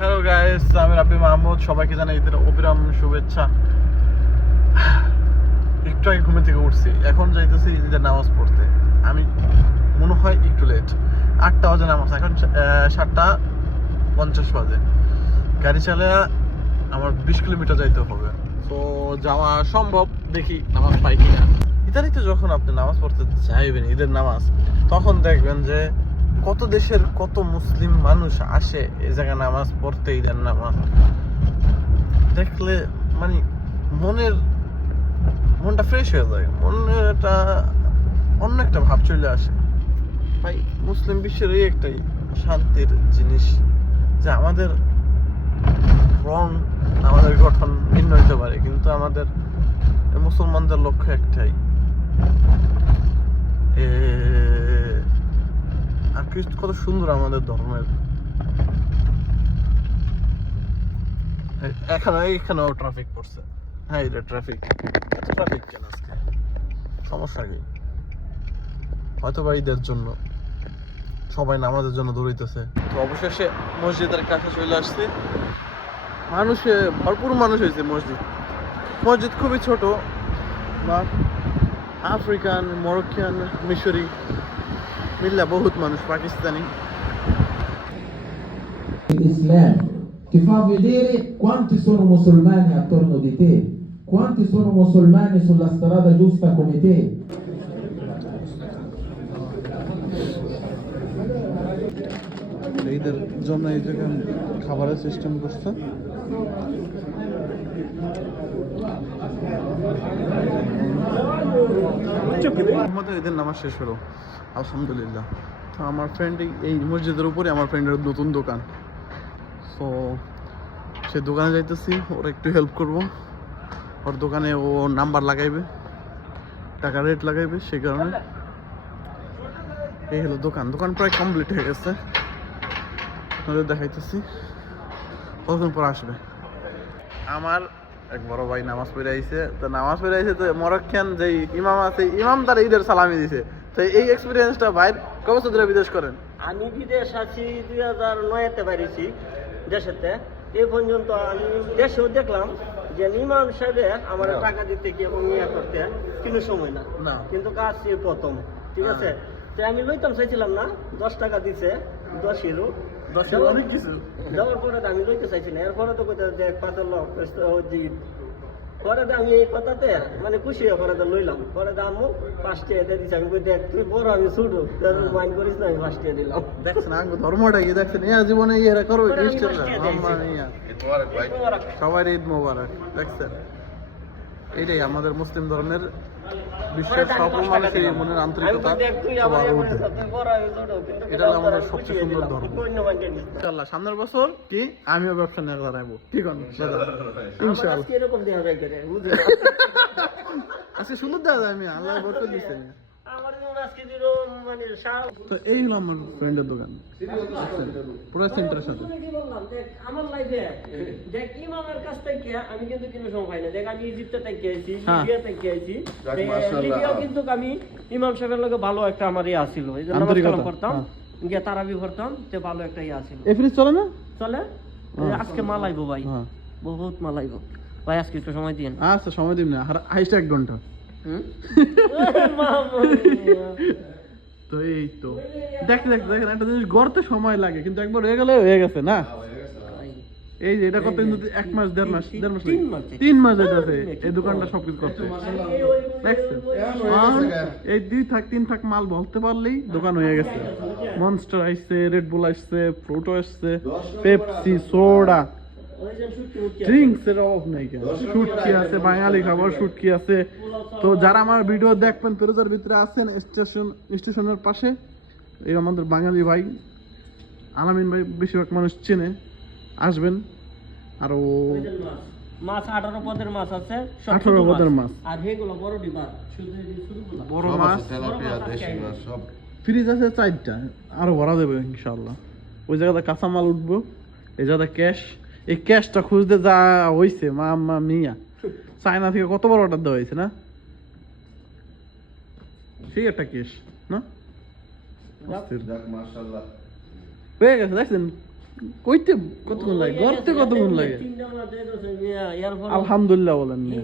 Hello guys, আমি রাব্বি মাহমুদ। সবাইকে জানাই ঈদের অবিরাম শুভেচ্ছা। একটু আগে ঘুমে থেকে উঠছি, এখন যাইতেছি ঈদের নামাজ পড়তে। আমি মনে হয় একটু লেট, 8টা বাজে নামাজ, এখন 7:50 বাজে। গাড়ি চালিয়ে আমার 20 কিলোমিটার যাইতে হবে। তো যাওয়া সম্ভব, দেখি নামাজ পাই কিনা। ইতালিতে যখন আপনি নামাজ পড়তে যাইবেন, ঈদের নামাজ, তখন দেখবেন যে কত দেশের কত মুসলিম মানুষ আসে এই জায়গায় নামাজ পড়তে। ঈদের নামাজ দেখলে মানে মনটা ফ্রেশ হয়ে যায়, মনটা অন্য একটা ভাব চলে আসে। ভাই, মুসলিম বিশ্বের এই একটাই শান্তির জিনিস যে আমাদের রং, আমাদের গঠন ভিন্ন হতে পারে, কিন্তু আমাদের মুসলমানদের লক্ষ্য একটাই। আর কত সুন্দর আমাদের ধর্মের। এখানেও ট্রাফিক পড়ছে। হ্যাঁ, এটা ট্রাফিক। এত ট্রাফিক কেন আজকে? সমস্যা কি? হয়তো বা ঈদের জন্য সবাই নামাজের জন্য দৌড়াইতেছে। তো অবশেষে মসজিদের কাছে চলে আসছে। মানুষে ভরপুর মানুষ হয়েছে। মসজিদ খুবই ছোট, বা আফ্রিকান, মরক্কান, মিশরি মিল্লা বহুত মানুষ, Pakistani. Islam ti fa vedere quanti sono musulmani attorno di te, quanti sono musulmani sulla strada giusta come te. ঈদের জন্য এই জায়গায় খাবারের সিস্টেম করছে। আমাদের ঈদের নামাজ শেষ হলো, আলহামদুলিল্লাহ। তো আমার ফ্রেন্ড এই মসজিদের উপরে আমার ফ্রেন্ডের নতুন দোকান, তো সে দোকানে যাইতেছি, ওর একটু হেল্প করব। ওর দোকানে ও নাম্বার লাগাইবে, টাকা রেট লাগাইবে, সেই কারণে এই হলো দোকান প্রায় কমপ্লিট হয়ে গেছে। আপনাদের দেখাইতেছি, কতক্ষণ পর আসবে। আমার এক বড় ভাই নামাজ পড়ে আইছে। তো মরক্কান যে ইমাম আছে, ইমাম তার ঈদের সালামি দিছে। তো এই এক্সপিরিয়েন্সটা ভাই কত বছর ধরে বিদেশ করেন? আমি বিদেশ আছি 2009-তে বাইরেছি দেশেতে। এই পর্যন্ত আমি দেশেও দেখলাম যে ইমাম সাহেব আমার টাকা দিতে কি এবং ইয়া করতে কোনো সময় না, কিন্তু কাজ প্রথম, ঠিক আছে। তো আমি লইতাম চাইছিলাম না, 10 টাকা দিছে, 10 ইউরো অনেক কিছু দেওয়ার পরে আমি লইতে চাইছি না। এরপরে তো কোথাও যে পাথর লোক পরে আমি এই কথাতে মানে খুশি হয়ে পরে লইলাম। পরে আম্মু 5 টাকা দিয়ে দিচ্ছি। আমি কই, দেখ তুই বড়, আমি ছোট, মাইন্ড করিস না, আমি 5 টাকা দিলাম। দেখছেন ধর্মটা কি? দেখছেন ইয়া জীবনে ইয়েরা করবে, সবাই ঈদ মোবারক। দেখছেন, এটাই আমাদের মুসলিম ধর্মের বিশ্বের সকল মানুষের মনের আন্তরিকতা। এটা হলো আমাদের সবচেয়ে সুন্দর ধর্ম। ইনশাআল্লাহ সামনের বছর কি আমিও ব্যবসা নিয়ে দাঁড়াবো, ঠিক আছে ইনশাআল্লাহ। এরকম দেখা যায় করে বুঝলি, আজকে সুন্দর দেখা যায়। আমি আল্লাহ বরকত দিছে। আমার যেমন আজকে মানে তো এই হলো আমার ফ্রেন্ডের দোকান, পুরো সেন্টারের সাথে। আমার লাইফে দেখ ইমামের কাছ থেকে আমি কিন্তু কোনো সময় পাই না। দেখ আমি ইজিপ্টে থেকে আইছি, লিবিয়া থেকে আইছি, লিবিয়াও কিন্তু আমি ইমাম সাহেবের লগে ভালো একটা আমার ইয়ে আসিল, এই জন্য নামাজ কালাম করতাম, গিয়ে তারাবি পড়তাম, তে ভালো একটা ইয়ে আসিল। এফরিজ চলে না? চলে। আজকে মাল আইবো ভাই, বহুত মাল আইবো ভাই। আজকে একটু সময় দিন। আচ্ছা, সময় দিন না, হাইস্ট 1 ঘন্টা। তো এই তো দেখেন একটা জিনিস গড়তে সময় লাগে, কিন্তু একবার হয়ে গেলে হয়ে গেছে না। এই যে এটা কত, 1 মাস 1.5 মাস 3 মাস যেতেছে এই দোকানটা সবকিছু করতে। এই 2-3 থাক মাল বলতে পারলেই দোকান হয়ে গেছে। মনস্টার আসছে, রেড বুল আসছে, ফ্রুটো আসছে, পেপসি, সোডা, ড্রিঙ্কস এর অভাব নাই। কেন শুটকি আছে, বাঙালি খাবার শুটকি আছে। তো যারা আমার ভিডিও দেখবেন, পেরোজার ভিতরে আছেন, স্টেশনের পাশে, এই আমাদের বাঙালি ভাই আলামিন ভাই বেশিরভাগ মানুষ চেনে, আসবেন। আরো মাছ 18 পদের মাছ আছে, 18 পদের মাছ, আর এগুলো বড় ডিবা, বড় মাছ, তেলাপিয়া, দেশি মাছ সব ফ্রিজ আছে 4টা, আরো ভরা দেবে ইনশাআল্লাহ। ওই জায়গাতে কাঁচামাল উঠবো, এই জায়গাতে ক্যাশ। এই ক্যাশটা খুঁজতে যা হইছে, মাম্মা মিয়া, চায়না থেকে কত বড় অর্ডার দেওয়া হয়েছে না, সেই একটা ক্যাশ না। মাশাআল্লাহ হয়ে গেছে, দেখছেন কইতে কতক্ষণ লাগে গড়তে কতক্ষণ লাগে আলহামদুলিল্লাহ বলেন না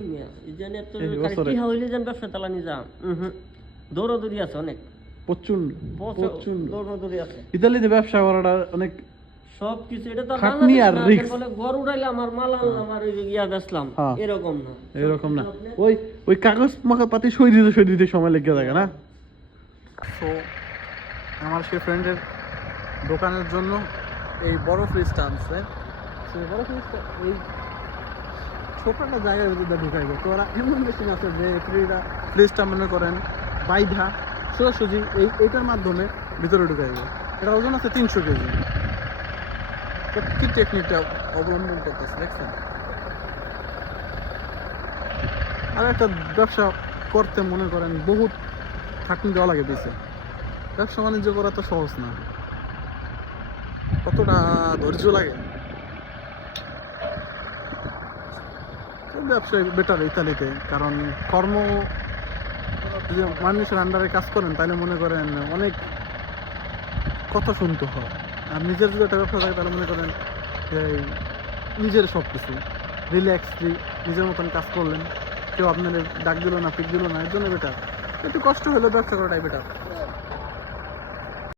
দৌড়াদৌড়ি আছে অনেক প্রচন্ড প্রচন্ড দৌড়াদৌড়ি আছে ইতালিতে ব্যবসা করাটা অনেক সবকিছু এটা তো খাটনি আর risk। বলে ঘর উড়াইলাম আর মাল আনলাম আর ওই যে ইয়া বেচলাম হ্যাঁ। এরকম না এরকম না ওই ওই কাগজ মাখা পাতি সই দিতে সময় লেগে থাকে না। তো আমার সেই ফ্রেন্ডের দোকানের জন্য এই বড় ফ্রিজটা আনছে। সেই বড় ফ্রিজটা এই ছোট একটা জায়গার ভিতরে ঢুকাইবে। তো ওরা এমন মেশিন আছে যে ফ্রিজটা মনে করেন বাইধা সোজাসুজি এইটার মাধ্যমে ভিতরে ঢুকাইবে। এটা ওজন আছে 300 কেজি। তো কি টেকনিকটা অবলম্বন করতেছে দেখছেন। আর একটা ব্যবসা করতে মনে করেন বহুত খাটনি দেওয়া লাগে বেশি। ব্যবসা বাণিজ্য করা তো সহজ না, কতটা ধৈর্য লাগে। ব্যবসায় বেটার ইতালিতে, কারণ কর্ম যদি মানুষের আন্ডারে কাজ করেন তাহলে মনে করেন অনেক কথা শুনতে হয়। আর নিজের যদি একটা ব্যবসা থাকে তাহলে মনে করেন যে নিজের সব কিছু রিল্যাক্সলি নিজের মতন কাজ করলেন, কেউ আপনাদের ডাক দিল না পিক দিল না, এর জন্য বেটার। একটু কষ্ট হলেও ব্যবসা করাটাই বেটার।